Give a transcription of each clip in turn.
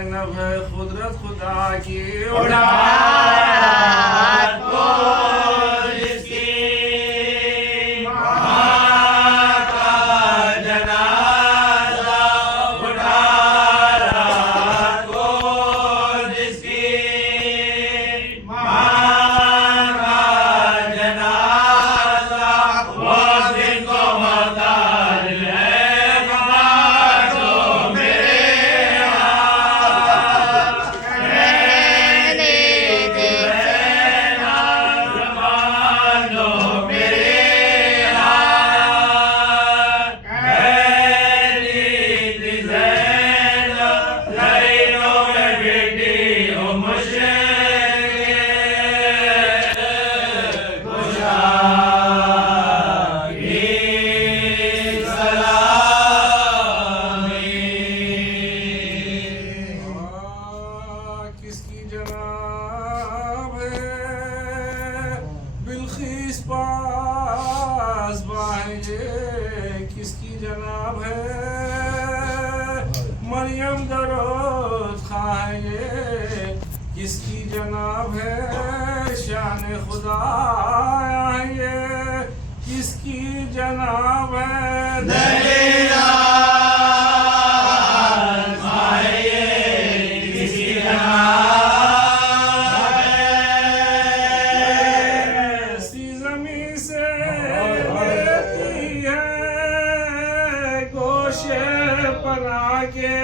زینب ہے قدرت خدا کی اڑا کو جس کی ماں کا جنازہ اٹھا رات کو جس کی ماں کا جنازہ وہ دن کو محتاج ہے جو میرے کس کی جناب ہے بلخیس پاس باہے کس کی جناب ہے مریم درود خواہے کس کی جناب ہے شان خدا یہ کس کی جناب ہے بنا کے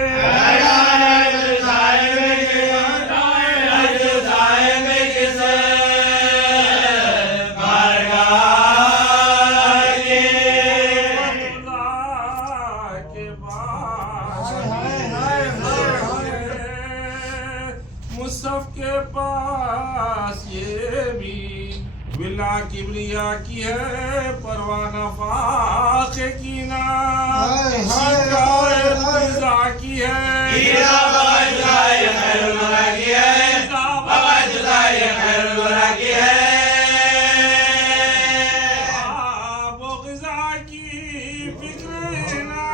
مصحف کے پاس یہ بھی ولا کبریا کی ہے پروانہ فاقے کی نام شکایت رضا کی ہے بغضا کی فکر نہ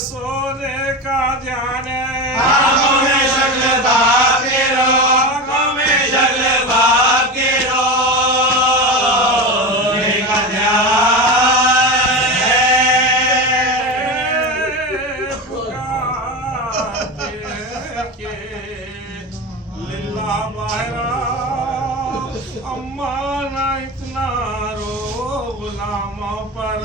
سونے کا دھیان ہے للہ باہرہ امانا اتنا رو غلاموں پر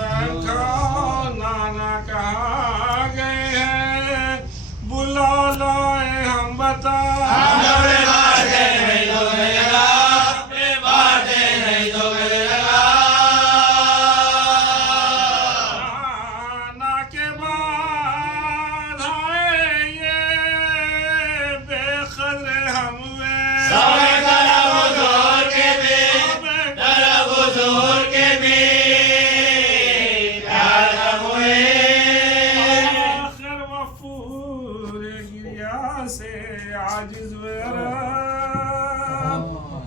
نانا کہاں گئے ہیں بلا لائے ہم بتا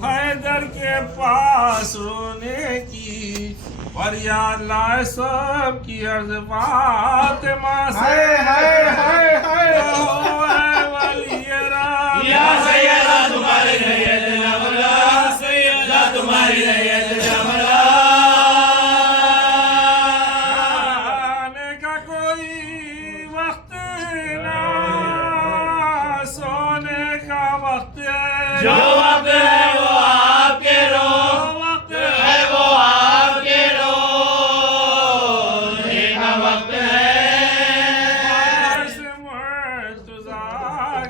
حیدر کے پاس رونے کی فریاد لائے سب کی عرض فاطمہ سے ولی رام یا سیدہ تمہاری نیت نہ بھلا سیدہ تمہاری نیت نہ بھلا آنے کا کوئی وقت نہ سونے کا وقت ہے جو وقت ہے وہ آپ کے رو وقت ہے وہ آپ کے رونے کا وقت ہے سے مرتضیٰ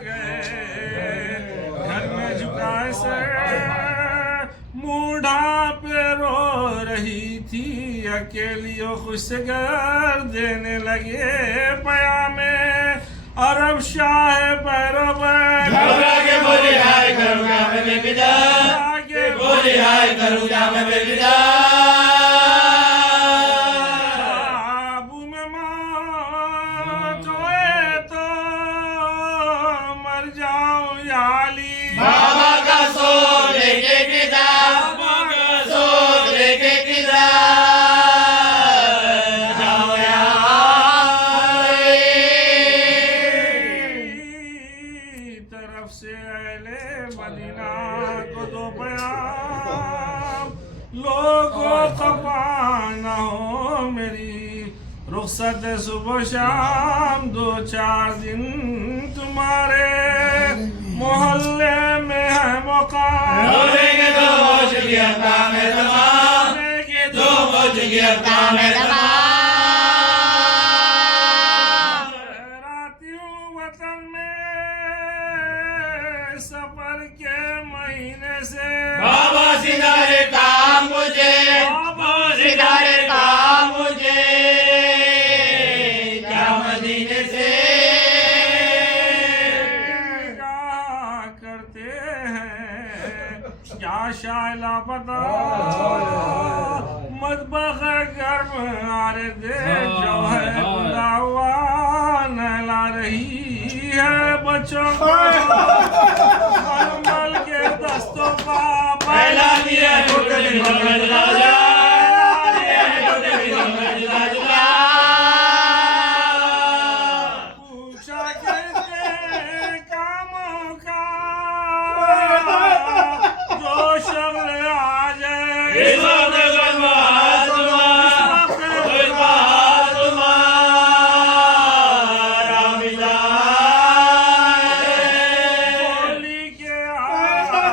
گئے گھر میں جھکائے سر منہ ڈھانپے رو رہی تھی اکیلی و خوشگر دینے لگے پیام عرب شاہ پیروبر گھبرا کے بولی ہائے کروں کیا میں بے پدا بولی ہائے کروں کیا میں بے پدا ابو میں موت ہوئے تو مر جاؤں یا علی بابا کا سوگ لے کے پدا بابا کا سوگ لے کے پدا جاؤ یا علی سے اہل مدینہ کو دو پیام، لوگوں خفا نہ ہو میری رخصت صبح شام، 2-4 دن تمہارے محلے میں ہے مقام، رونے کے دو ہو چکی اقدام تمام، دو ہو چکی اقدام تمام، راتی ہوں وطن میں سفر کے مہینے سے، بابا ستارے کام مجھے، بابا ستارے کام مجھے، کیا مدینے سے کہا کرتے ہیں کیا شائلہ پتا، مطبخ گرم آرے دے جو ہے کھلا ہوا نہلا رہی ہے بچوں کو، ململ کے دستوں کا پہلا دیا چھوٹے بچوں میں جدا جدا، چھوٹے بچوں میں جدا جدا، پوچھا کہتے کاموں کا جو شغل آ جائے، اس وقت غمات تمہارا، کوئی بات تمہارا ملا ہے، بولی کے آزاد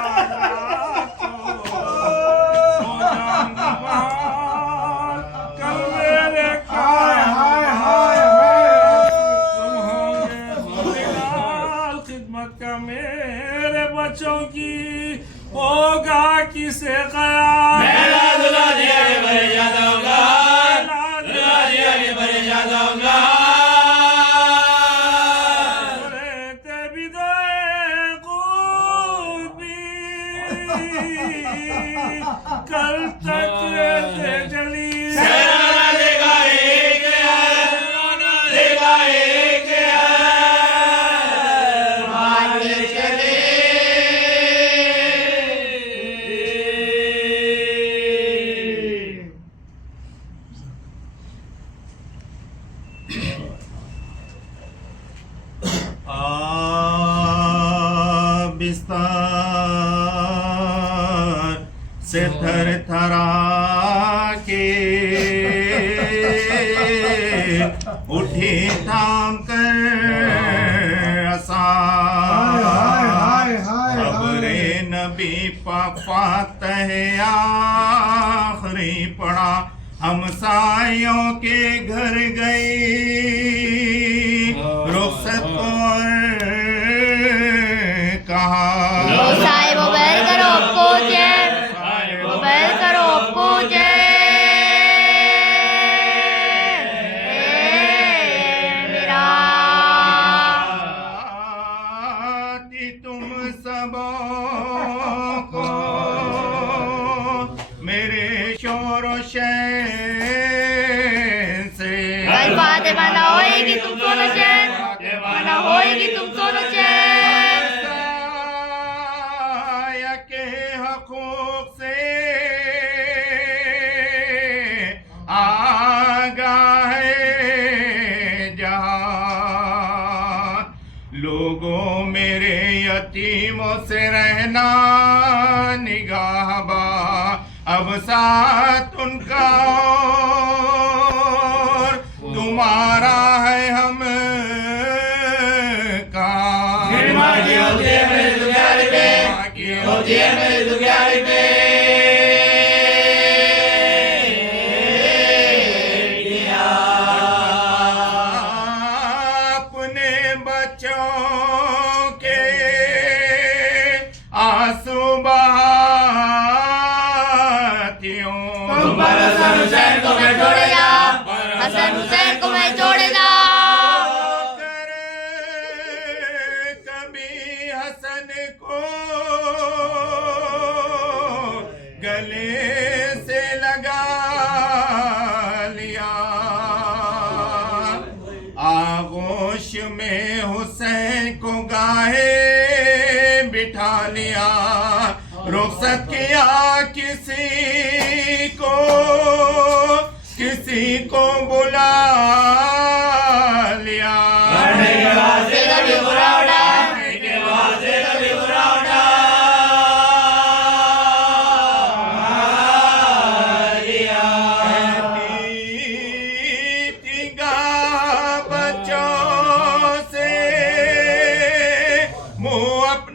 کو ہو جان بہار، کل میرے تم ہوں گے خوشحال، خدمت کا میرے بچوں کی ہوگا کسے خیال، میرا دلہا دیا کے بڑے زیادہ ہوگا، دلہا دیا کے بڑے زیادہ ہوگا، رہتے بھی دے خوبی کل تک دے جلی، سہرانا دے گا ایک ہے، دے گا ایک ہے، مارے چلے آبستار سے تھر تھرا کے اٹھی تھام کر خبر نبی پاک فاتح آخری پڑا، ہمسایوں کے گھر گئی رخصت اور کہا صاحب موبائل کرو پوجے، موبائل کرو پوجے، میرا تم سبوں کو میرے شور و شین سے کل فاطمہ نہ ہوئے گی تم سونو چین، نہ ہوئے گی تم سونو چین، سایہ کے حقوق سے آگاہ ہے جہاں، لوگوں میرے یتیموں سے رہنا نگاہ با، اب ساتھ ان کا اور تمہارا ہے ہم کا، ہوتی ہے میرے دکھیاری پہ، ہوتی ہے میرے دکھیاری پہ، اپنے بچوں کے آنسو بہاتی ہوں، تم پر حسن حسین کو میں چھوڑے جا، حسن حسین کو میں چھوڑے جا، کر کبھی حسن کو گلے سے لگا لیا، آغوش میں حسین کو گاہے بٹھا لیا، رخصت کیا کسی کو بلا لیا، پڑھنے کے بعد سے کبھی برا اڑا، پڑھنے کے بعد سے کبھی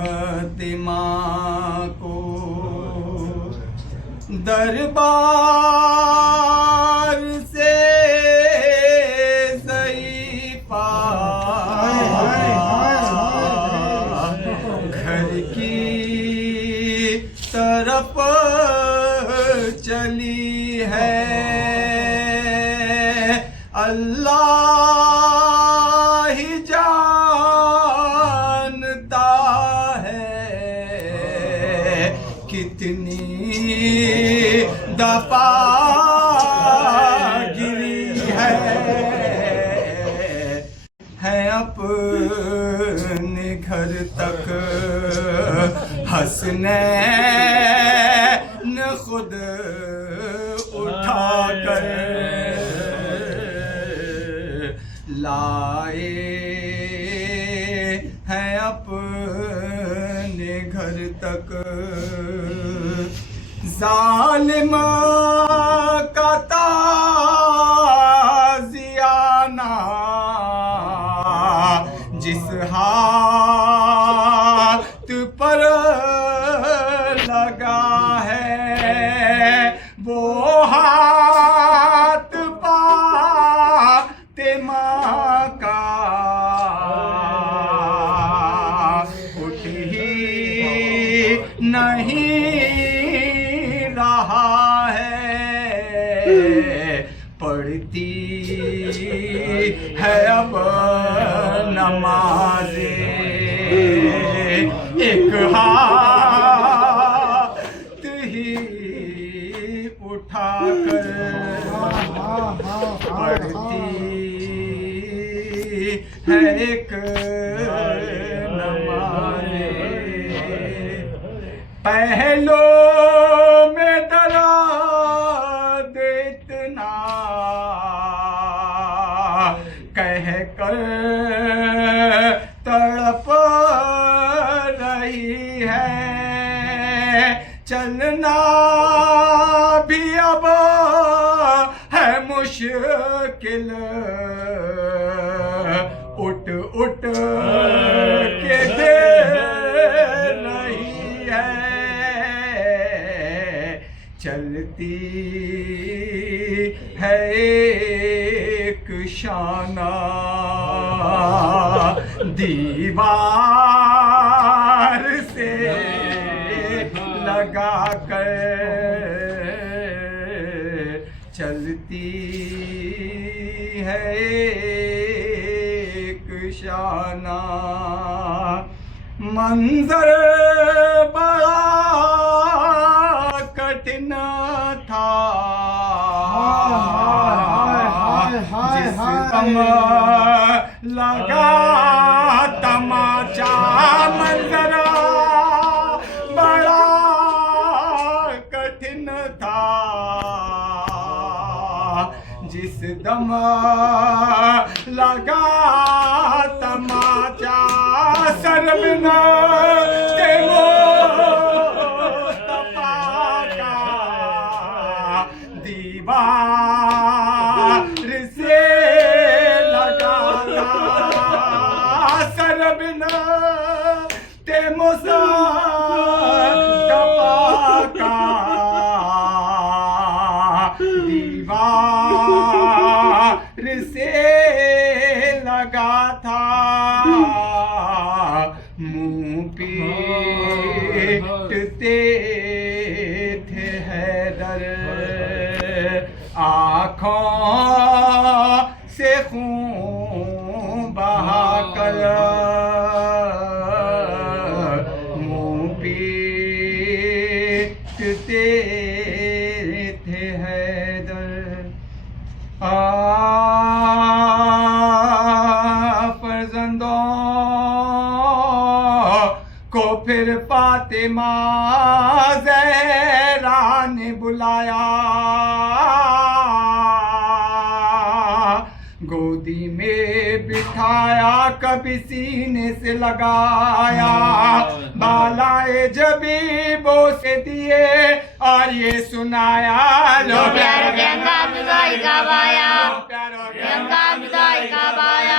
فاطمہ کو دربار سے ضعیفہ گھر کی طرف چلی ہے اللہ ہی جانتا ہے کتنی دفعہ گری ہے اپنے گھر تک حسنین خود اٹھا کر لائے ہیں اپنے گھر تک ظالم کا تازیانہ جس ہاتھ پر لگا ہے وہ ہاتھ فاطمہ کا اٹھ ہی نہیں رہا ہے پڑھتی ہے اب نماز ایک ہاتھ ہی اٹھا کر پڑھتی ہے ایک نماز پہلو میں درد اتنا کہہ کر تڑپ رہی ہے چلنا بھی اب ہے مشکل اٹھ اٹھ کے دے رہی ہے چلتی ہے ایک شانہ دیوار سے لگا کر چلتی ہے ایک شانہ منظر بڑا کٹھن تھا جس دم لگا تماچا منظر بڑا کٹھن تھا جس دم لگا تماچا سربنا دیوار سے لگا سربنا تے مصطفیٰ کا دیوار سے لگا تھا منہ پیٹتے تھے حیدر آنکھوں سے خون بہا کر منہ پیٹتے تھے حیدر فرزندوں کو پھر فاطمہ زہرا نے بلایا گودی میں بٹھایا کبھی سینے سے لگایا بالائے جبی بوسے دیے اور یہ سنایا لو پیارو کے انگام جدائی کا بایا پیارو انگام جدائی کا بایا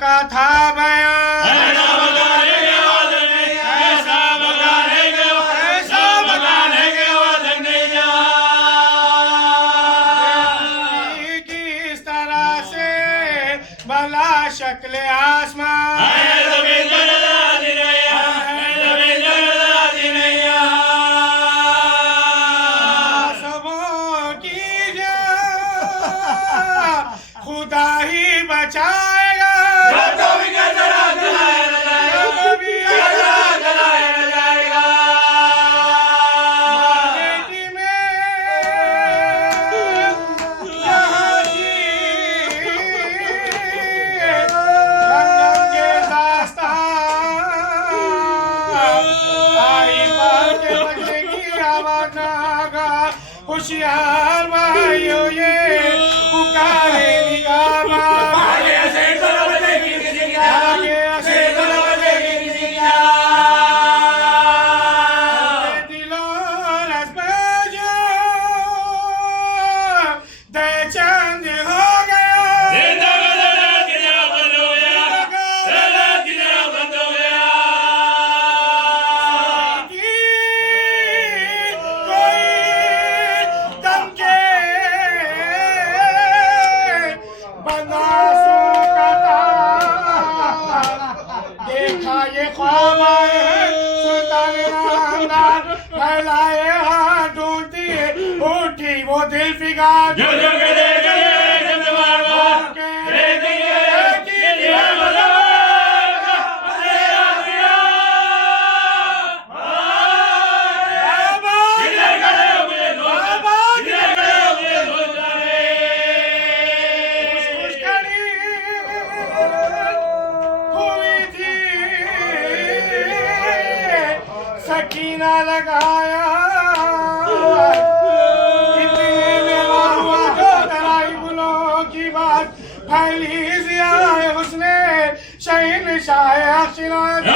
کا تھا بیان ایسا بگانے کے بعد نہیں ایسا بگانے کے بعد ایسا بگانے کے بعد نہیں کس طرح سے بلا شکل آسمان زمین جلدی نہیں زمین جلدی نہیں سبوں کی جان خدا ہی بچائے گا کبھی کا ذرا جلائے نہ جائے گا کبھی ذرا جلائے نہ جائے گا بیٹی میں یہاں کی رنگ داستان آئی بار کے بجے کی آواز ناگا ہوشیار بھائیو یہ پکارے نگاہ آگے سے طرف دیکھی کسی کی آگے سے طرف دیکھی کسی کی دلوں رس پہ جو دے چند ہو گیا کوئی دم کے بندہ سو کا تھا دیکھا یہ خواب آئے سلطان رامدان پھیلائے ہاتھ ڈھونڈتی اٹھی وہ دل فگار سکینہ لگایا اتنے میں ہوا جو درائی گلوں کی بات پھیلی ضیاء حسن شہنشاہ اخشرات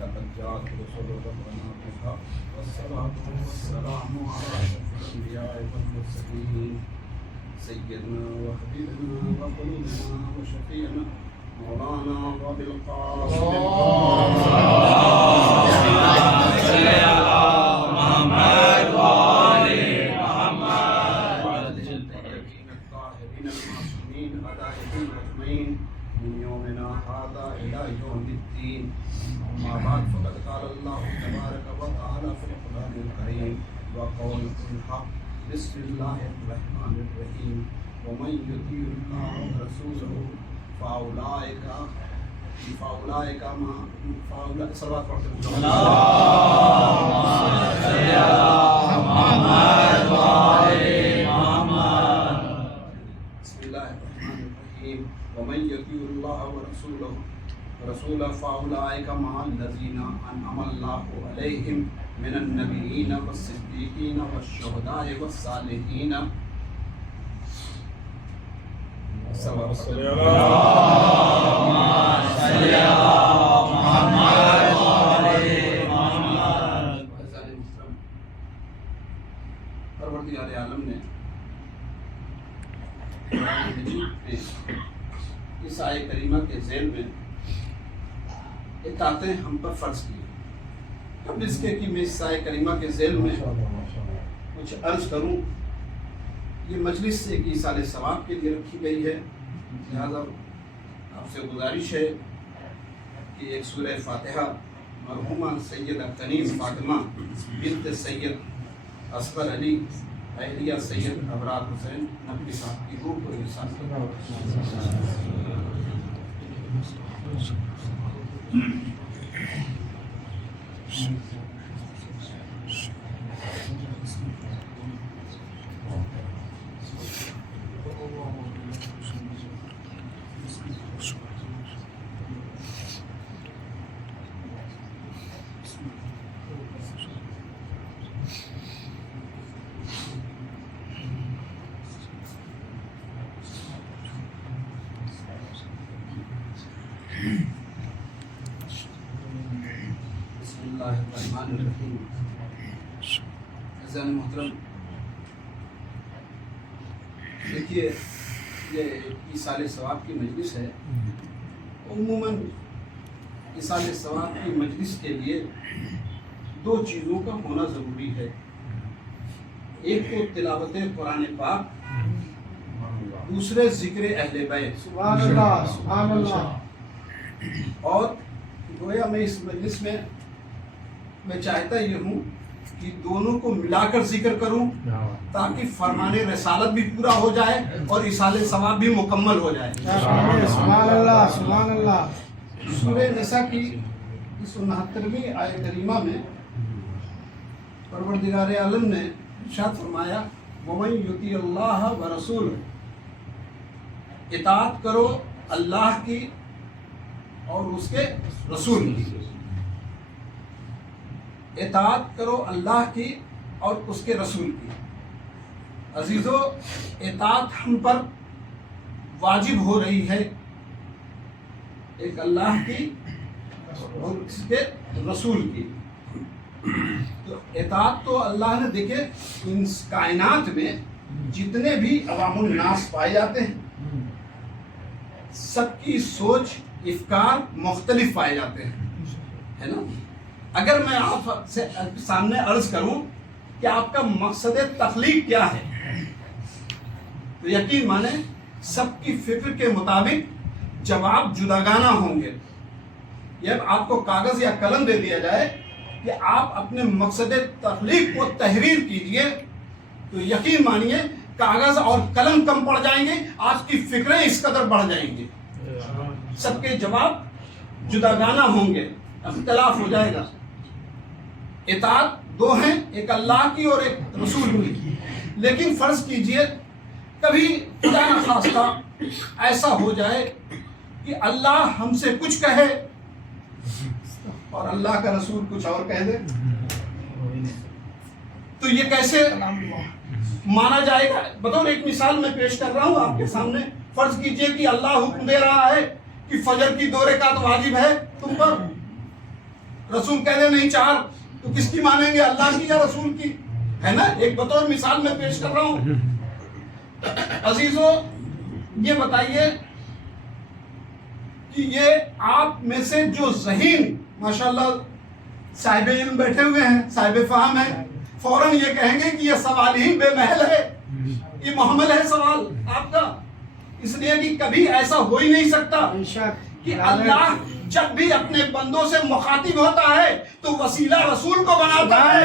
لقد جاءت رسل ربنا بالحق والصلاة والسلام على أشرف الأنبياء والمرسلين سيدنا وحبيبنا وقلوبنا وشفيعنا مولانا أبي القاسم محمد وآل محمد وعلى الطاهرين المعصومين هدايتهم أجمعين من يومنا هذا إلى يوم الدين. أما بعد فقد قال الله تبارك وتعالى في القرآن الكريم وقولكم الحق بسم الله الرحمن الرحيم ومن يطيع الله ورسوله فأولئك ما صلوات پڑھتے ہیں بسم الله الرحمن الرحيم ومن يطيع الله ورسوله فأولئك مع الذين أنعم الله عليهم من النبيين والصديقين والشهداء والصالحين پروردگار عالم نے قرآن مجید میں اس آیہ کریمہ کے ذیل میں اطاعتیں ہم پر فرض کی. اب اس کے کہ میں اس آیہ کریمہ کے ذیل میں کچھ عرض کروں. یہ مجلس ایک ایصال ثواب کے لیے رکھی گئی ہے، لہذا آپ سے گزارش ہے کہ ایک سورہ فاتحہ مرحومہ سیدہ کنیز فاطمہ بنت سید اصغر علی اہلیہ سید ابرار حسین نقوی صاحب کی روح کو ارسال کریں. بسم اللہ الرحمن الرحیم. عزیزان محترم، دیکھیے یہ ایصال ثواب کی مجلس ہے. عموماً ایصال ثواب کی مجلس کے لیے دو چیزوں کا ہونا ضروری ہے. ایک تو تلاوت قرآن پاک، دوسرے ذکر اہل بیت. سبحان اللہ سبحان اللہ. اور گویا میں اس مجلس میں چاہتا یہ ہوں کہ دونوں کو ملا کر ذکر کروں تاکہ فرمان رسالت بھی پورا ہو جائے اور ایصال ثواب بھی مکمل ہو جائے. سبحان اللہ سبحان اللہ. سورہ نساء کی 69ویں آیہ کریمہ میں پروردگار عالم نے ارشاد فرمایا وَمَن يُطِعِ اللَّهَ وَرَسُولَهُ، اطاعت کرو اللہ کی اور اس کے رسول کی. اطاعت کرو اللہ کی اور اس کے رسول کی. عزیزو، اطاعت ہم پر واجب ہو رہی ہے، ایک اللہ کی اور اس کے رسول کی. تو اطاعت تو اللہ نے دیکھے ان کائنات میں جتنے بھی عوام الناس پائے جاتے ہیں سب کی سوچ افکار مختلف پائے جاتے ہیں، ہے نا. اگر میں آپ سے سامنے عرض کروں کہ آپ کا مقصد تخلیق کیا ہے تو یقین مانیں سب کی فکر کے مطابق جواب جداگانہ ہوں گے. جب آپ کو کاغذ یا قلم دے دیا جائے کہ آپ اپنے مقصد تخلیق کو تحریر کیجئے تو یقین مانیے کاغذ اور قلم کم پڑ جائیں گے، آپ کی فکریں اس قدر بڑھ جائیں گی. سب کے جواب جداگانہ ہوں گے، اختلاف ہو جائے گا. اطاعت دو ہیں، ایک اللہ کی اور ایک رسول کی. لیکن فرض کیجئے کبھی خدا نخواستہ ایسا ہو جائے کہ اللہ ہم سے کچھ کہے اور اللہ کا رسول کچھ اور کہہ دے، تو یہ کیسے مانا جائے گا؟ بطور ایک مثال میں پیش کر رہا ہوں آپ کے سامنے. فرض کیجئے کہ اللہ حکم دے رہا ہے کہ فجر کی 2 رکعت واجب ہے تم پر، رسول کہہ دے نہیں 4، تو کس کی مانیں گے، اللہ کی یا رسول کی؟ ہے نا، ایک بطور مثال میں پیش کر رہا ہوں. عزیزو یہ بتائیے کہ یہ آپ میں سے جو ذہین ماشاءاللہ صاحب علم بیٹھے ہوئے ہیں، صاحب فہم ہیں، فوراً یہ کہیں گے کہ یہ سوال ہی بے محل ہے، یہ محمل ہے سوال آپ کا. اس لیے کہ کبھی ایسا ہو ہی نہیں سکتا کہ اللہ جب بھی اپنے بندوں سے مخاطب ہوتا ہے تو وسیلہ رسول کو بناتا ہے.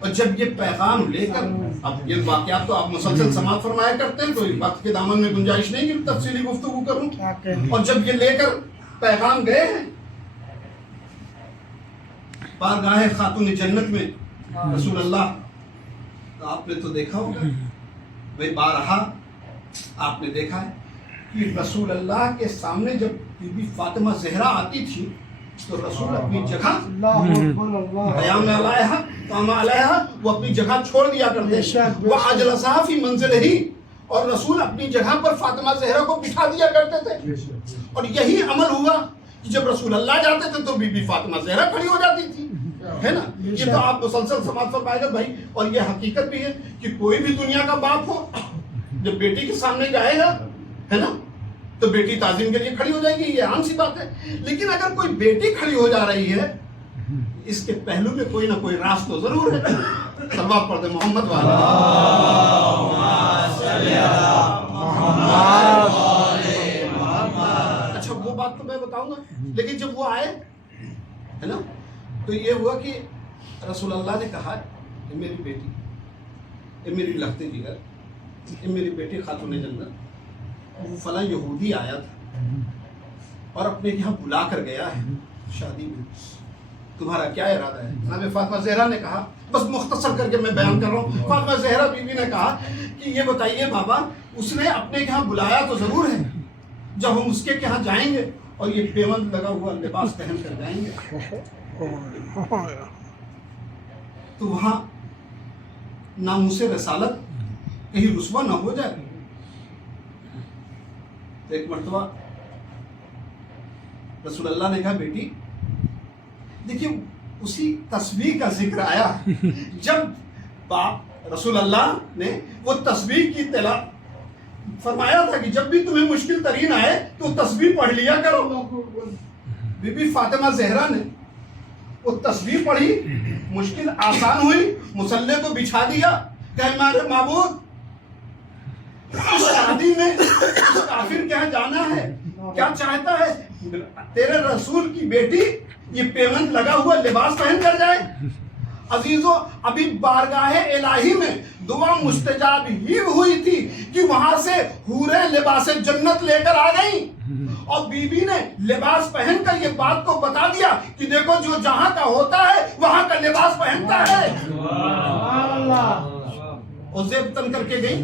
اور جب یہ پیغام لے کر، اب یہ واقعات تو آپ مسلسل سماعت فرمایا کرتے ہیں، تو وقت کے دامن میں گنجائش نہیں کہ تفصیلی گفتگو کروں، اور جب یہ لے کر پیغام گئے ہیں بارگاہ خاتون جنت میں رسول اللہ، تو آپ نے تو دیکھا ہوگا بھائی، بارہا آپ نے دیکھا ہے کہ رسول اللہ کے سامنے جب بی بی فاطمہ زہرا آتی تھی تو رسول اپنی جگہ قیام علیہ قام علیہ وہ اپنی جگہ چھوڑ دیا کرتے، وہ اجلسہ فی منزلہ، اور رسول اپنی جگہ پر فاطمہ زہرا کو بٹھا دیا کرتے تھے، اور یہی عمل ہوا کہ جب رسول اللہ جاتے تھے تو بی بی فاطمہ زہرا کھڑی ہو جاتی تھی، ہے نا؟ یہ تو آپ مسلسل سماعت فرمائے گا بھائی، اور یہ حقیقت بھی ہے کہ کوئی بھی دنیا کا باپ ہو جب بیٹی کے سامنے جائے گا، ہے نا، تو بیٹی تعظیم کے لیے کھڑی ہو جائے گی، یہ عام سی بات ہے، لیکن اگر کوئی بیٹی کھڑی ہو جا رہی ہے اس کے پہلو میں کوئی نہ کوئی راز تو ضرور ہے۔ صلوات پڑھتے محمد والا۔ اچھا وہ بات تو میں بتاؤں گا، لیکن جب وہ آئے ہے نا تو یہ ہوا کہ رسول اللہ نے کہا کہ میری بیٹی، یہ میری لختے جگر، یہ میری بیٹی خاتون جنت، وہ فلاں یہودی آیا تھا اور اپنے یہاں بلا کر گیا ہے شادی میں، تمہارا کیا ارادہ ہے؟ جناب فاطمہ زہرا نے کہا، بس مختصر کر کے میں بیان کر رہا ہوں، فاطمہ زہرا بیوی نے کہا کہ یہ بتائیے بابا، اس نے اپنے یہاں بلایا تو ضرور ہے، جب ہم اس کے یہاں جائیں گے اور یہ پیوند لگا ہوا لباس پہن کر جائیں گے تو وہاں ناموس رسالت کہیں رسوا نہ ہو جائے۔ ایک مرتبہ رسول اللہ نے کہا بیٹی دیکھیے، اسی تسبیح کا ذکر آیا جب باپ رسول اللہ نے وہ تسبیح کی تلاوت فرمایا تھا کہ جب بھی تمہیں مشکل ترین آئے تو تسبیح پڑھ لیا کرو۔ بی بی فاطمہ زہرا نے وہ تسبیح پڑھی، مشکل آسان ہوئی، مصلی کو بچھا دیا کہ ہمارے معبود شادی میں اس کافر کیا جانا ہے، کیا چاہتا ہے، تیرے رسول کی بیٹی یہ پیوند لگا ہوا لباس پہن کر جائے۔ عزیزو، ابھی بارگاہ الہی میں دعا مستجاب ہی ہوئی تھی کہ وہاں سے حوریں لباس جنت لے کر آ گئیں، اور بی بی نے لباس پہن کر یہ بات کو بتا دیا کہ دیکھو جو جہاں کا ہوتا ہے وہاں کا لباس پہنتا ہے۔ اور زیب تن کر کے گئی،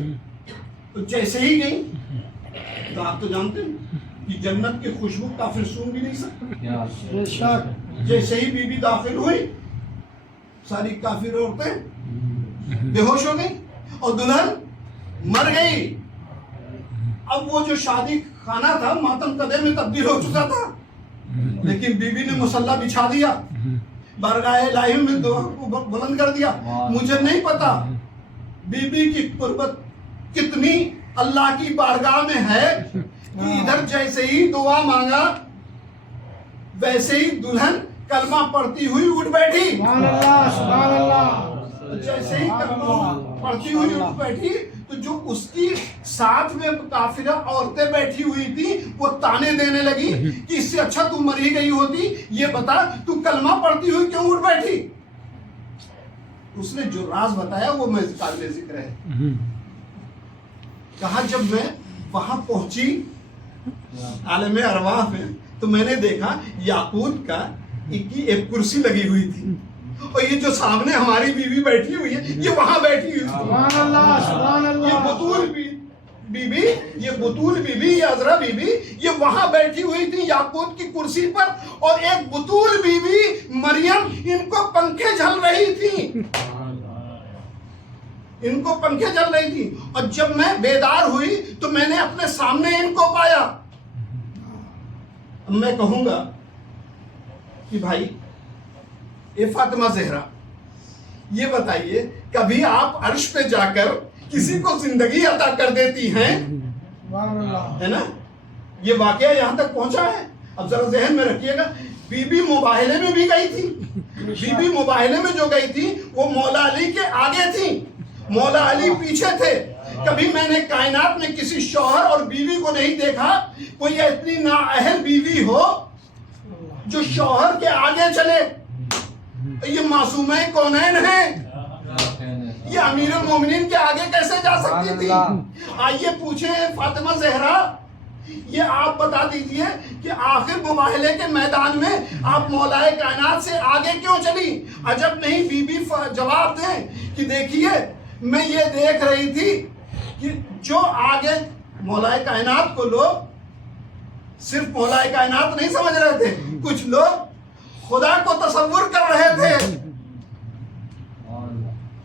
تو جیسے ہی گئی تو آپ تو جانتے ہیں کہ جنت کی خوشبو کافر سون بھی نہیں سکتا۔ جیسے ہی بی بی داخل ہوئی ساری کافر عورتیں بے ہوش ہو گئی اور دلہن مر گئی۔ اب وہ جو شادی خانہ تھا ماتم قدے میں تبدیل ہو چکا تھا، لیکن بی بی نے مصلی بچھا دیا، بارگاہ الہی میں دعا کو بلند کر دیا۔ مجھے نہیں پتا بی بی کی قربت کتنی اللہ کی بارگاہ میں ہے کہ ادھر جیسے ہی دعا مانگا ویسے ہی دلہن کلمہ پڑھتی ہوئی اٹھ بیٹھی۔ سبحان اللہ۔ جیسے ہی کلمہ پڑھتی ہوئی اٹھ بیٹھی تو جو اس کی ساتھ میں کافرہ عورتیں بیٹھی ہوئی تھی وہ تانے دینے لگی کہ اس سے اچھا تو مری گئی ہوتی، یہ بتا تو کلمہ پڑھتی ہوئی کیوں اٹھ بیٹھی؟ اس نے جو راز بتایا وہ میں قابل ذکر ہے۔ کہا جب میں وہاں پہنچی عالم ارواح میں تو میں نے دیکھا یاقوت کا ایک کرسی لگی ہوئی تھی، اور یہ جو سامنے ہماری بیوی بیٹھی ہوئی ہے یہ وہاں بیٹھی ہوئی تھی۔ سبحان اللہ، سبحان اللہ۔ یہ بطول بی بی، یہ بطول بی بی، یہ عذرا بی بی، یہ وہاں بیٹھی ہوئی تھی یاقوت کی کرسی پر، اور ایک بطول بی بی مریم ان کو پنکھے جھل رہی تھی، ان کو پنکھے جل رہی تھی، اور جب میں بیدار ہوئی تو میں نے اپنے سامنے ان کو پایا۔ اب میں کہوں گا کہ بھائی اے فاطمہ زہرا، یہ بتائیے کبھی آپ عرش پہ جا کر کسی کو زندگی عطا کر دیتی ہیں، ہے نا؟ یہ واقعہ یہاں تک پہنچا ہے۔ اب ذرا ذہن میں رکھیے گا، بی بی مباہلے میں بھی گئی تھی، بی بی مباہلے میں جو گئی تھی وہ مولا علی کے آگے تھی، مولا علی پیچھے تھے۔ کبھی میں نے کائنات میں کسی شوہر اور بیوی کو نہیں دیکھا کوئی اتنی نااہل بیوی ہو جو شوہر کے آگے چلے۔ یہ معصومہ کونین ہیں، یہ امیر المومنین کے آگے کیسے جا سکتی تھی؟ آئیے پوچھیں فاطمہ زہرا، یہ آپ بتا دیجئے کہ آخر مباہلے کے میدان میں آپ مولا کائنات سے آگے کیوں چلی؟ عجب نہیں بی بی جواب دیں کہ دیکھیے میں یہ دیکھ رہی تھی کہ جو آگے مولا کائنات کو لوگ صرف مولا کائنات نہیں سمجھ رہے تھے، کچھ لوگ خدا کو تصور کر رہے تھے،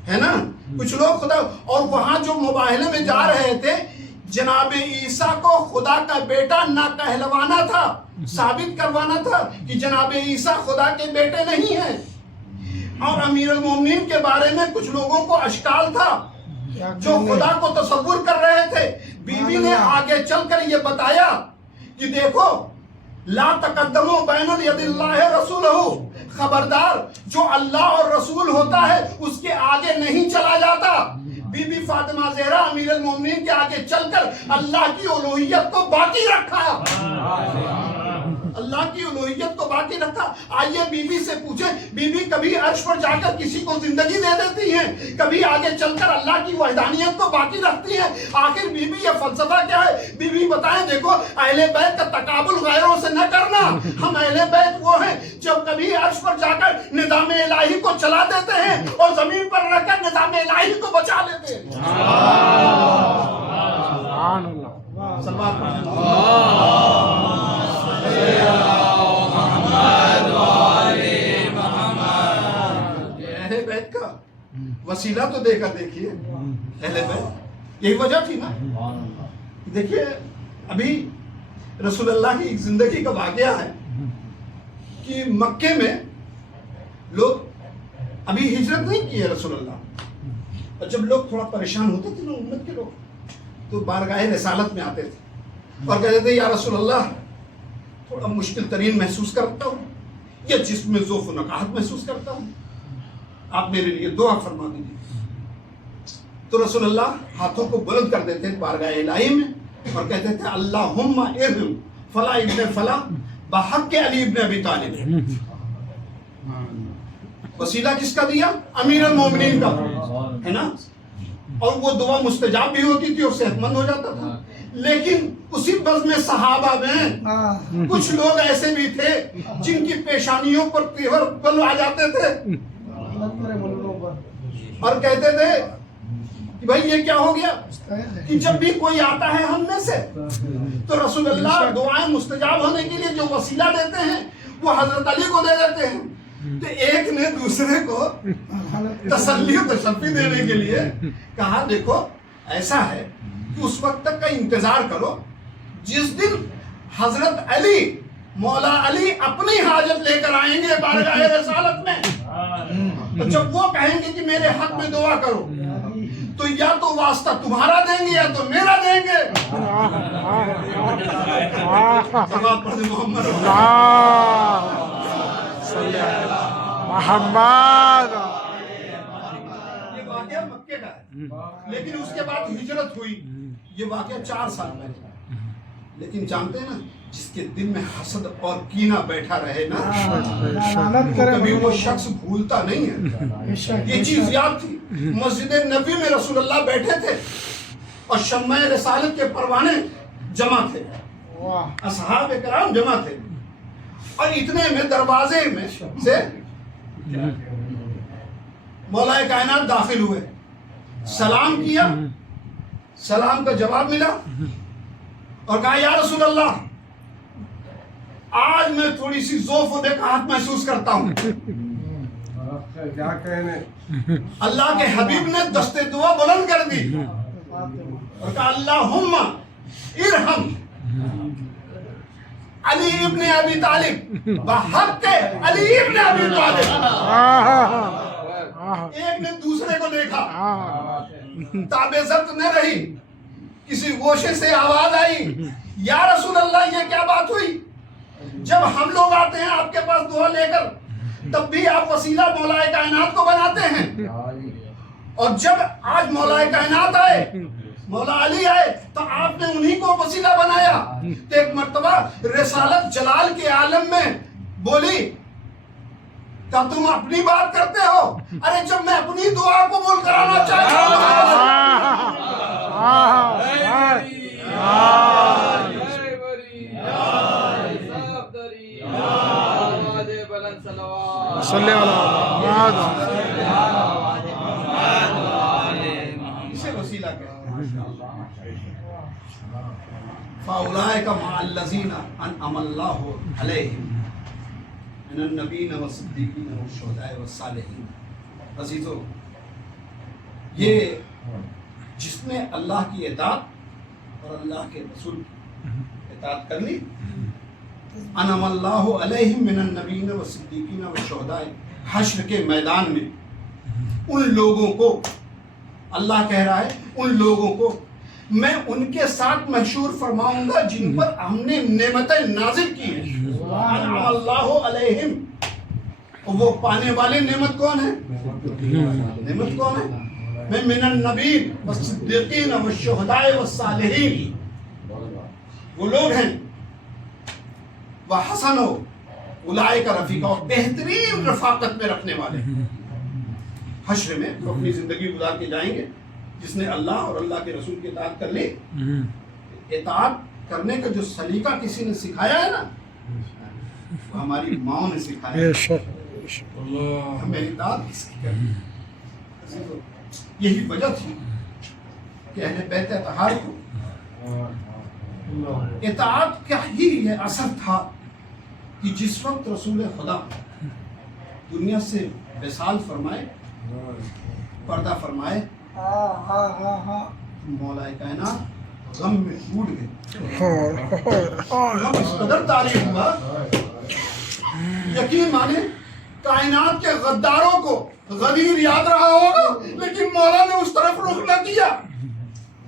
ہے نا؟ کچھ لوگ خدا، اور وہاں جو مباہلے میں جا رہے تھے جناب عیسیٰ کو خدا کا بیٹا نہ کہلوانا تھا، ثابت کروانا تھا کہ جناب عیسیٰ خدا کے بیٹے نہیں ہیں۔ اور امیر المومنین کے بارے میں کچھ لوگوں کو اشکال تھا جو خدا کو تصور کر رہے تھے۔ بی بی نے آگے چل کر یہ بتایا کہ دیکھو لا تقدموا بین الید اللہ رسولہ، خبردار جو اللہ اور رسول ہوتا ہے اس کے آگے نہیں چلا جاتا۔ بی بی فاطمہ زہرا امیر المومنین کے آگے چل کر اللہ کی الوہیت کو باقی رکھا، اللہ کی الوہیت کو باقی رکھا۔ آئیے بی بی سے پوچھیں، بی بی کبھی عرش پر جا کر کسی کو زندگی دے دیتی ہیں، کبھی آگے چل کر اللہ کی وحدانیت کو باقی رکھتی ہیں۔ آخر بی بی یہ فلسفہ کیا ہے؟ بی بی بتائیں، دیکھو اہل بیت کا تقابل غیروں سے نہ کرنا، ہم اہل بیت وہ ہیں جب کبھی عرش پر جا کر نظام الہی کو چلا دیتے ہیں اور زمین پر رہ کر نظام الہی کو بچا لیتے ہیں۔ سبحان اللہ، سبحان اللہ۔ اہل بیت کا وسیلہ تو دے کر دیکھیے، اہل بیت یہی وجہ تھی نا۔ دیکھیے ابھی رسول اللہ کی زندگی کا واقعہ ہے کہ مکے میں لوگ ابھی ہجرت نہیں کی ہے رسول اللہ، اور جب لوگ تھوڑا پریشان ہوتے تھے نا امت کے لوگ تو بارگاہ رسالت میں آتے تھے اور کہتے تھے یا رسول اللہ تھوڑا مشکل ترین محسوس کرتا ہوں یا جسم میں ضعف و نقاہت محسوس کرتا ہوں، آپ میرے لیے دعا فرما دیجیے۔ تو رسول اللہ ہاتھوں کو بلند کر دیتے بارگاہ الہی میں اور کہتے تھے اللہم ارحم فلا ابن فلا بحق علی ابن ابی طالب۔ وسیلہ کس کا دیا؟ امیر المومنین کا، ہے نا؟ اور وہ دعا مستجاب بھی ہوتی تھی اور صحت مند ہو جاتا تھا۔ لیکن اسی بزم صحابہ میں کچھ لوگ ایسے بھی تھے جن کی پیشانیوں پر تیور بل آ جاتے تھے اور کہتے تھے کہ بھائی یہ کیا ہو گیا کہ جب بھی کوئی آتا ہے ہم میں سے تو رسول اللہ دعائیں مستجاب ہونے کے لیے جو وسیلہ دیتے ہیں وہ حضرت علی کو دے دیتے ہیں۔ تو ایک نے دوسرے کو تسلی و تشفی دینے کے لیے کہا دیکھو ایسا ہے کہ اس وقت تک کا انتظار کرو جس دن حضرت علی مولا علی اپنی حاجت لے کر آئیں گے بارگاہ رسالت میں، تو جب وہ کہیں گے کہ میرے حق میں دعا کرو تو یا تو واسطہ تمہارا دیں گے یا تو میرا دیں گے۔ محمد یہ واقعہ مکے کا ہے، لیکن اس کے بعد ہجرت ہوئی، یہ واقعہ 4 سال پہلے۔ لیکن جانتے ہیں نا جس کے دل میں حسد اور کینہ بیٹھا رہے نا کبھی وہ شخص بھولتا نہیں ہے۔ یہ چیز یاد تھی، مسجد نبی میں رسول اللہ بیٹھے تھے اور شمع رسالت کے پروانے جمع تھے، اصحاب کرام جمع تھے، اور اتنے میں دروازے میں سے مولا کائنات داخل ہوئے، سلام کیا، سلام کا جواب ملا اور کہا یا رسول اللہ آج میں تھوڑی سی ضعف و نقاہت محسوس کرتا ہوں۔ اللہ کے حبیب نے دست دعا بلند کر دی اور کہا اللہم ارحم علی ابن ابی طالب بحق علی ابن ابی طالب۔ ایک نے دوسرے کو دیکھا، تابع ضبط نہ رہی، کسی گوشے سے آواز آئی یا رسول اللہ یہ کیا بات ہوئی؟ جب ہم لوگ آتے ہیں آپ کے پاس دعا لے کر تب بھی آپ وسیلہ مولا کائنات کو بناتے ہیں، اور جب آج مولا کائنات آئے مولا علی آئے تو آپ نے انہی کو وسیلہ بنایا۔ تو ایک مرتبہ رسالت جلال کے عالم میں بولی کیا تم اپنی بات کرتے ہو؟ ارے جب میں اپنی دعا قبول کرانا چاہتا ہوں اسے وسیلہ کہتے ہیں. فَأُولَٰئِكَ مَعَ الَّذِينَ أَنْعَمَ اللَّهُ عَلَيْهِمْ مِنَ النَّبِيِّينَ وَالصِّدِّيقِينَ وَالشُّهَدَاءِ وَالصَّالِحِينَ. عزیزو، یہ جس نے اللہ کی اطاعت اور اللہ کے رسول کی اطاعت کر لی، انعم اللہ علیہم من النبیین والصدیقین والشہداء، حشر کے میدان میں ان لوگوں کو اللہ کہہ رہا ہے، ان لوگوں کو میں ان کے ساتھ محشور فرماؤں گا جن پر ہم نے نعمتیں نازل کی ہیں. انعم اللہ علیہم، وہ پانے والے نعمت کون ہے؟ نعمت کون ہے؟ میں من النبیین والصدیقین والشہداء والصالحین، وہ لوگ ہیں. وحسن اولئک رفیقا، بہترین رفاقت میں رکھنے والے. حشر میں وہ اپنی زندگی گزار کے جائیں گے جس نے اللہ اور اللہ کے رسول کی اطاعت کر لی. اطاعت کرنے کا جو سلیقہ کسی نے سکھایا ہے نا، وہ ہماری ماؤں نے سکھایا ہے. ہمیں اطاعت کس کی کرنی ہے؟ یہی وجہ تھی کہ اہل بیت اطہار کو اطاعت کا ہی یہ اثر تھا کہ جس وقت رسول خدا دنیا سے وصال فرمائے، پردہ فرمائے، مولا کائنات غم میں ٹوٹ گئے. غم اس قدر تاریخ ہوا، یقین مانے کائنات کے غداروں کو غدیر یاد رہا ہوگا، لیکن مولا نے اس طرف رخ نہ کیا.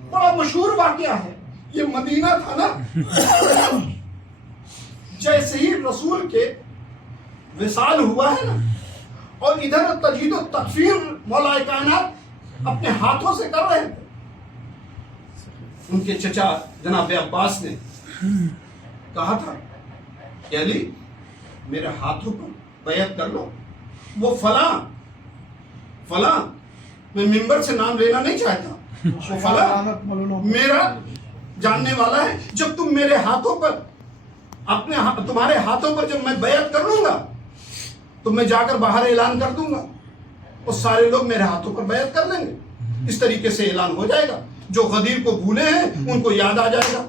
بڑا مشہور واقعہ ہے، یہ مدینہ تھا نا، جیسے ہی رسول کے وصال ہوا ہے نا، اور ادھر تجدید و تکفیر مولا کائنات اپنے ہاتھوں سے کر رہے تھے. ان کے چچا جناب عباس نے کہا تھا کہ علی میرے ہاتھوں پر بیعت کر لو. وہ فلاں میں ممبر سے نام لینا نہیں چاہتا، وہ فلاں میرا جاننے والا ہے. جب تم میرے ہاتھوں پر تمہارے ہاتھوں پر جب میں بیعت کر لوں گا تو میں جا کر باہر اعلان کر دوں گا اور سارے لوگ میرے ہاتھوں پر بیعت کر لیں گے. اس طریقے سے اعلان ہو جائے گا، جو غدیر کو بھولے ہیں ان کو یاد آ جائے گا.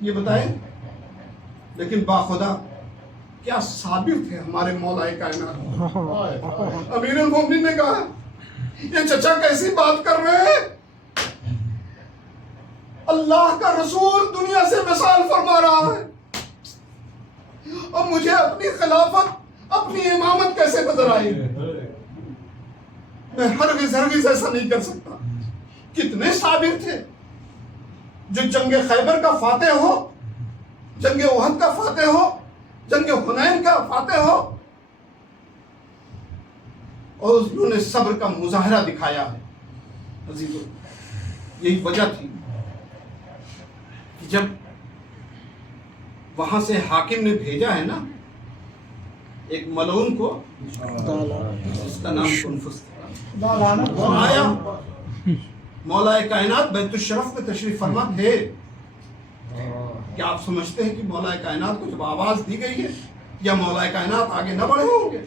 یہ بتائیں، لیکن باخدا کیا صابر تھے ہمارے مولا کائنات. امیر المومنین نے کہا یہ چچا کیسی بات کر رہے ہیں، اللہ کا رسول دنیا سے وصال فرما رہا ہے اور مجھے اپنی خلافت، اپنی امامت کیسے نظر آئی؟ میں ہرگز ایسا نہیں کر سکتا. کتنے صابر تھے، جو جنگ خیبر کا فاتح ہو، جنگ احد کا فاتح ہو، جنگ حنین کا فاتح ہو، اور انہوں نے صبر کا مظاہرہ دکھایا ہے. عزیزو، یہی وجہ تھی کہ جب وہاں سے حاکم نے بھیجا ہے نا ایک ملعون کو، اس کا نام کنفس تھا، وہ آیا مولا کائنات بیت الشرف میں تشریف فرما تھے. کیا آپ سمجھتے ہیں کہ مولا کائنات کو جب آواز دی گئی ہے یا مولا کائنات آگے نہ بڑھے ہوں گے؟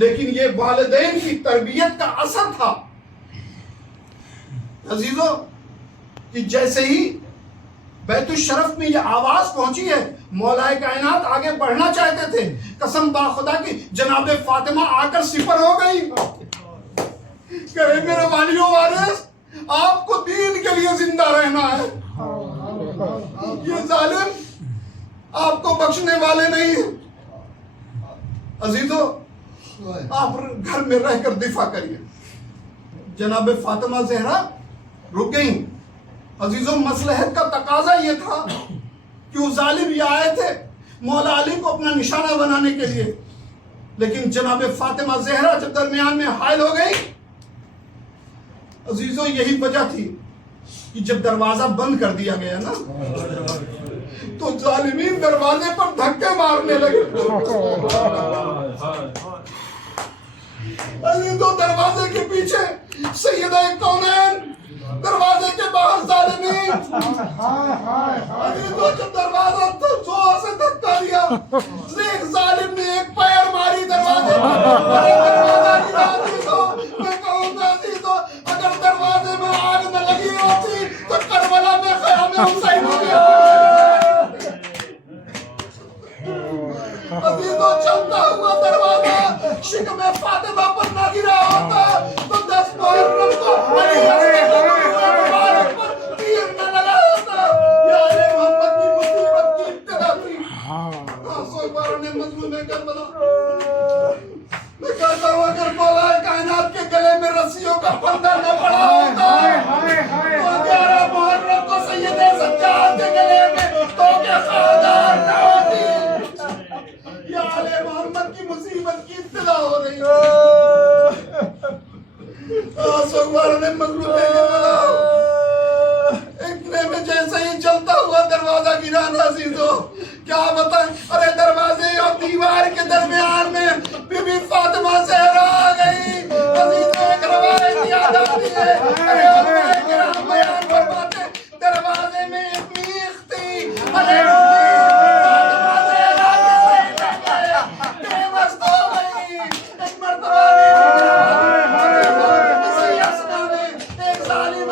لیکن یہ والدین کی تربیت کا اثر تھا عزیزو، کہ جیسے ہی بیت الشرف میں یہ آواز پہنچی ہے، مولا کائنات آگے بڑھنا چاہتے تھے. قسم با خدا کی جناب فاطمہ آ کر سپر ہو گئی، کہے میرے والیو وارث آپ کو دین کے لیے زندہ رہنا ہے، یہ ظالم آپ کو بخشنے والے نہیں ہیں. عزیزو، آپ گھر میں رہ کر دفاع کریے. جناب فاطمہ زہرا رک گئیں. عزیزو، مصلحت کا تقاضا یہ تھا کہ وہ ظالم یہ آئے تھے مولا علی کو اپنا نشانہ بنانے کے لیے، لیکن جناب فاطمہ زہرا جب درمیان میں حائل ہو گئی. عزیزو، یہی وجہ تھی کہ جب دروازہ بند کر دیا گیا نا تو ظالمین دروازے پر دھکے مارنے لگے. علی تو دروازے کے پیچھے سیدہ کونین، دروازے کے باہر ظالمین، علی تو جب دروازہ زور سے دھکا دیا، ایک ظالم نے ایک پیر ماری دروازے پر، میں کہوں گا عزیزو اگر دروازے میں آگ نہ لگی ہوتی تو کربلا میں خیام حسین ہو گیا۔ عزیزو چلتا ہوا دروازہ شکم فاطمہ پر نہ گرا ہوتا تو 10 محرم کو علی مبارک پر تیر نہ لگا ہوتا۔ یا علی محمد کی مصیبت کی ابتدا تھی، آنسو باروں نے مظلوم کربلا۔ میں کہتا ہوں اگر مولا کائنات کے گلے میں رسیوں کا پھندا نہ پڑا ہوتا تو 11 محرم کو سید سجاد کے گلے میں تو کیا خاردار نہ ہوتی۔ یا علی محمد کی مصیبت کی ابتدا ہو رہی ہے، آنسو باروں نے مظلوم کربلا۔ اتنے میں جیسے ہی چلتا ہوا دروازہ گرانا عزیزو کیا بتائیں، ارے دروازے اور دیوار کے درمیان میں بی بی فاطمہ زہرا آ گئی۔ عزیزو ایک روایت یاد آتی ہے، ارے علماء کرام بیان فرماتے دروازے میں ایک میخ تھی، ارے فاطمہ زہرا بے وقت ہو گئی۔ ایک مرتبہ اسی اسنا میں ایک ظالم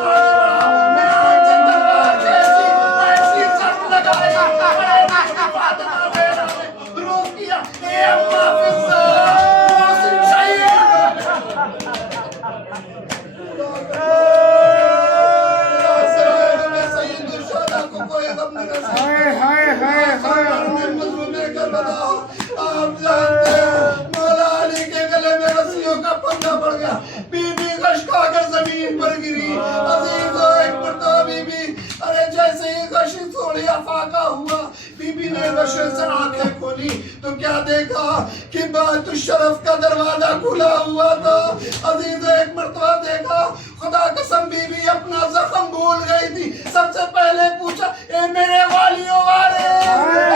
آپ جانتے ہیں مولا علی کے گلے میں رسیوں کا پھندا پڑ گیا، بی بی غش کھا کر زمین پر گری۔ عزیزو ایک مرتبہ بی بی ارے جیسے ہی غش تھوڑی افاقہ ہوا، بی بی نے غش سے آنکھیں کھولی تو کیا دیکھا کہ بیت الشرف کا دروازہ کھلا ہوا تھا۔ عزیزو ایک مرتبہ دیکھا، خدا قسم بی بی اپنا زخم بھول گئی تھی، سب سے پہلے پوچھا اے میرے والیوں والے،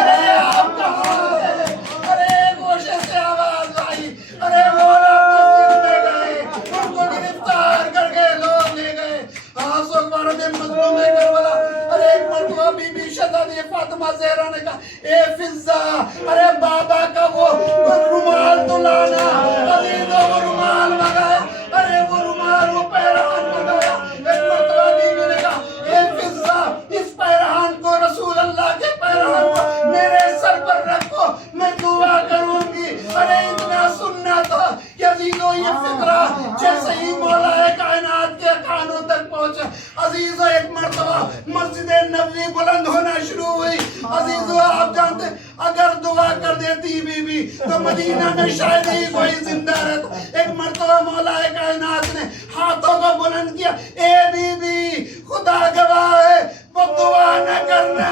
ارے آپ کہاں ہیں؟ ارے گوشے سے آواز آئی، ارے مولا مسجد میں گئے، ان کو گرفتار کر کے لوگ لے گئے۔ آنسو اکباروں نے مظلوم کربلا۔ ارے ایک مرتبہ بی بی شہزادی فاطمہ زہرا نے کہا اے فضہ، ارے بابا کا وہ رومال تو لانا۔ عزیزو وہ رومال منگایا، ارے وہ رومال وہ پیرہن منگایا۔ ایک مرتبہ بی بی نے کہا اے فضہ اس پیرہن کو رسول اللہ کے پیرہن کو میرے سر پر رکھو، میں دعا کروں گی۔ ارے اتنا سننا تھا کہ عزیزو یہ فکرہ جیسے ہی مولا کائنات کے کانوں تک پہنچا، عزیزو ایک مرتبہ مسجد نبوی بلند ہونا شروع ہوئی۔ عزیزو آپ جانتے اگر دعا کر دیتی بی بی تو مدینہ میں شاید ہی کوئی زندہ رہتا۔ ایک مرتبہ مولا کائنات نے ہاتھوں کو بلند کیا، اے بی بی خدا گواہ ہے بد دعا نہ کرنا،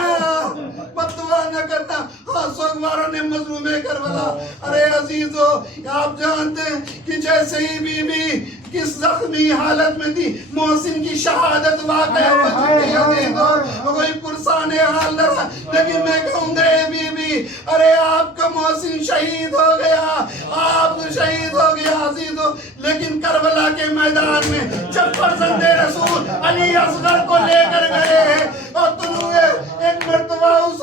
بد دعا نہ کرنا۔ آنسو اکباروں نے مظلوم کربلا۔ ارے عزیزو آپ جانتے ہیں کہ جیسے ہی بی بی کس زخمی حالت میں تھی، محسن کی شہادت واقع ہو چکی۔ عزیزو کوئی پرسان حال نہ رہا، لیکن میں کہوں گا اے بی بی ارے آپ کا محسن شہید ہو گیا، آپ شہید ہو گیا عزیزو۔ لیکن کربلا کے میدان میں جب فرزند رسول علی اصغر کو لے کر گئے ہیں اور طلوع ایک مرتبہ اس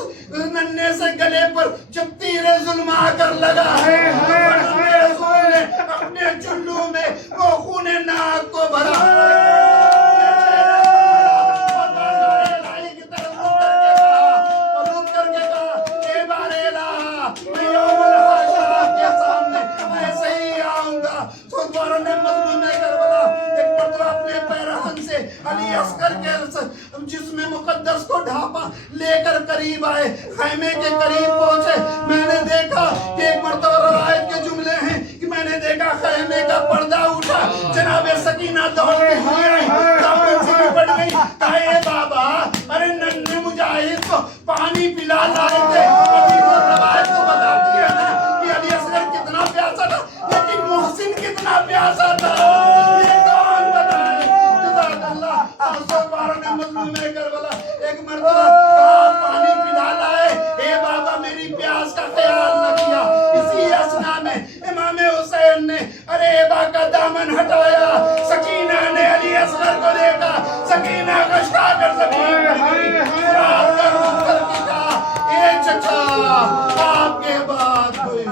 ننھے سے گلے پر جب تیر ظلم آ کر لگا ہے، فرزند رسول نے اپنے چلو میں وہ خون ناک کو بھرا، علی اصغر کے جسم مقدس کو ڈھانپا لے کر قریب آئے، خیمے کے قریب پہنچے۔ میں نے دیکھا کہ ایک مرتبہ روایت کے جملے ہیں کہ میں نے دیکھا خیمے کا پردہ اٹھا، جناب سکینہ دوڑتی ہوئی آئی، دامن سے لپٹ گئی، کہا اے بابا ارے ننھے مجاہد کو پانی پلا لائے تھے۔ روایت تو بتاتی ہے نا کہ علی اصغر کتنا پیاسا تھا، لیکن محسن کتنا پیاسا تھا، یہ کون بتائے؟ جزاک اللہ۔ آنسو باروں نے مظلوم کربلا ایک مرتبہ کہا پانی پلا لائے، اے بابا میری پیاس کا خیال نہ کیا۔ اسی اسنا میں سکینہ گشتہ کر سکینہ فرات کا مختر کیتا اے چچا آپ کے بعد کوئی